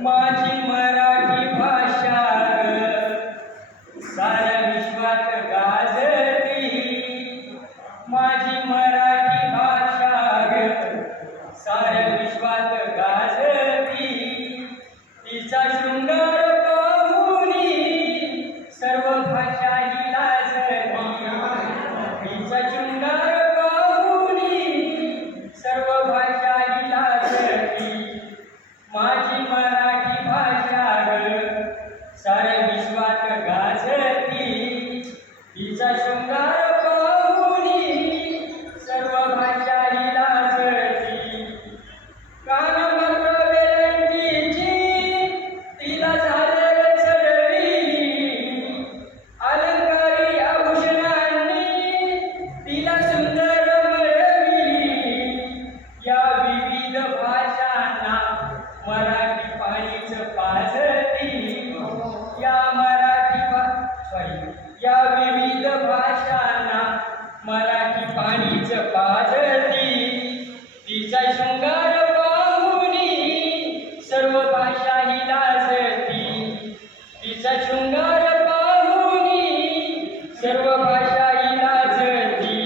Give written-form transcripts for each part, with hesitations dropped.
माझी मराठी भाषा साऱ्या विश्वात गाजली। माझी मराठी भाषा साऱ्या विश्वात गाजली। तिचा शृंगार पाहुनी सर्व भाषा ही लाजली। तिचा शृंगार पाहुनी सर्व भाषा ही लाजली। माझी मराठी भाषा साऱ्या विश्वात गाजली। तिचा शृंगार पाहुनी सर्व भाषा ही लाजली। काना मात्र वेलंकीची तिला झालं चढविली। अलंकारी आभूषणांनी तिला सुंदर मळविली। या विविध भाषांना मराठी पाणीच पाजली। या विविध भाषांना मराठी पाणीच पाजली। तिचा शृंगार पाहुनी सर्व भाषा ही लाजली। तिचा शृंगार पाहुनी सर्व भाषा ही लाजली।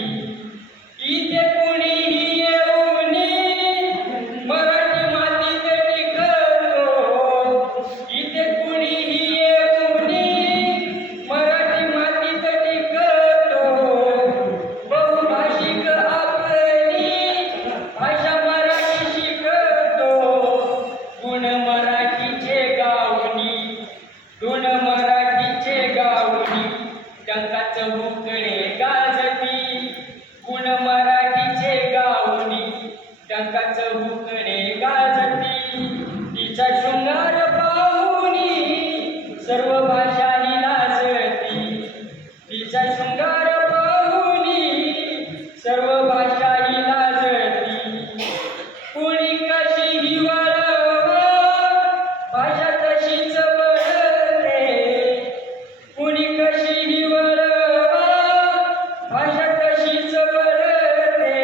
इथे कुणीही येऊनी मराठी मातीत टिकतो। इथे कुणीही येऊनी मराठी मातीत टिकतो। बहुभाषिक आपली भाषा मराठी शिकतो। गुण मराठीचे गावनी गुण मराठीचे गावनी टंकाच भुकडे गाजती। गुण मराठीचे गावनी टंकाच भुकडे गाजती। तिचा शृंगार पाहुनी सर्व भाषा ही लाजती। तिचा शृंगार पाहुनी सर्व भाषा ही लाजती। कुणी कशीही वळवा भाषा तशीच वळते। कुणी कशीही वळवा भाषा तशीच वळते।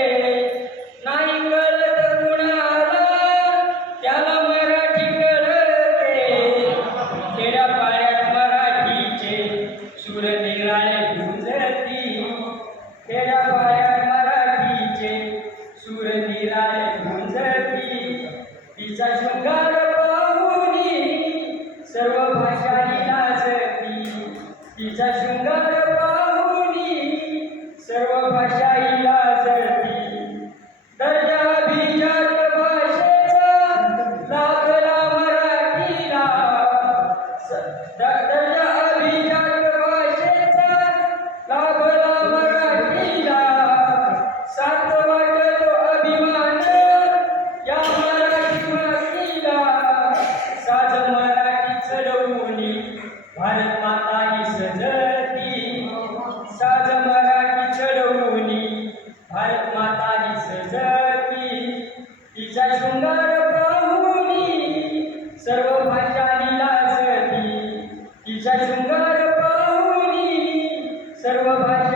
नाही कळत कुणाला त्याला मराठी कळते। खेड्यापाड्यात मराठीचे सूर निराळे गुंजती। खेड्यापाड्यात मराठीचे सूर निराळे गुंजती। तिचा शृंगार पाहुनी सर्व भाषा ही लाजती। तिचा शृंगार पाहुनी सर्व भाषा ही लाजती। दर्जा अभिजात भाषेचा लाभला मराठीला। दर्जा अभिजात भाषेचा लाभला मराठीला। सात वाटतो अभिमान या मराठी मातीला। साज मराठी चढवूनी भारत माता ही सजती। साज मराठी चढवूनी भारत माता ही सजती। तिचा शृंगार पाहुनी सर्व भाषा ही लाजती। तिचा शृंगार पाहुनी सर्व भाषा